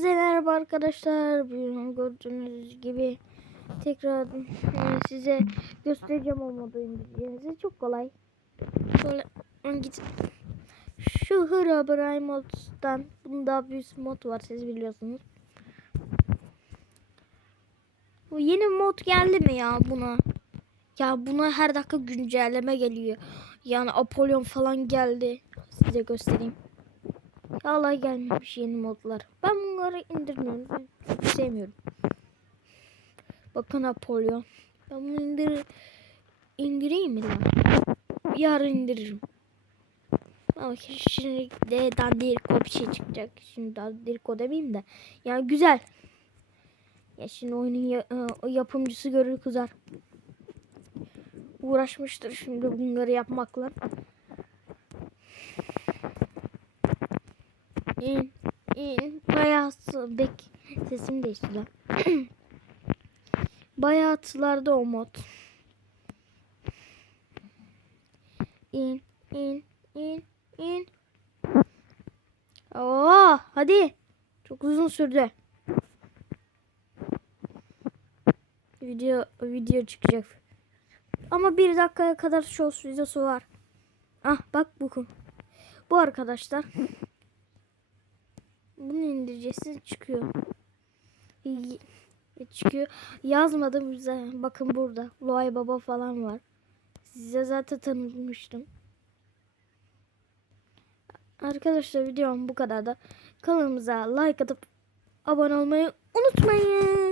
Hepinize merhaba arkadaşlar. Bugün gördüğünüz gibi tekrar size göstereceğim o modu indireceğinizi. Çok kolay. Şöyle git. Şu Herobrine moddan daha büyük mod var siz biliyorsunuz. Bu yeni mod geldi mi ya buna? Ya buna her dakika güncelleme geliyor. Yani Apollon falan geldi. Size göstereyim. Hala gelmemiş yeni modlar. Ben bunları indirmiyorum. Ben sevmiyorum. Bakın Apollon. Ben bunu indir indireyim mi lan? Yarın indiririm. Ama şimdi de Dandirko bir şey çıkacak. Şimdi Dandirko demeyeyim de. Yani güzel. Ya şimdi oyunun ya- e, yapımcısı görür kızar. Uğraşmıştır şimdi bunları yapmakla. İn, in. Bayağı bek sesim değişti lan. Bayağı atlarda o mod. İn, in, in, in. Oo, hadi. Çok uzun sürdü. Video video çıkacak. Ama bir dakikaya kadar short videosu var. Ah bak bu. Bu arkadaşlar. İndireceksin çıkıyor. Y- Çıkıyor. Yazmadım bize. Bakın burada. Loay Baba falan var. Size zaten tanıtmıştım. Arkadaşlar videom bu kadar da. Kanalımıza like atıp abone olmayı unutmayın.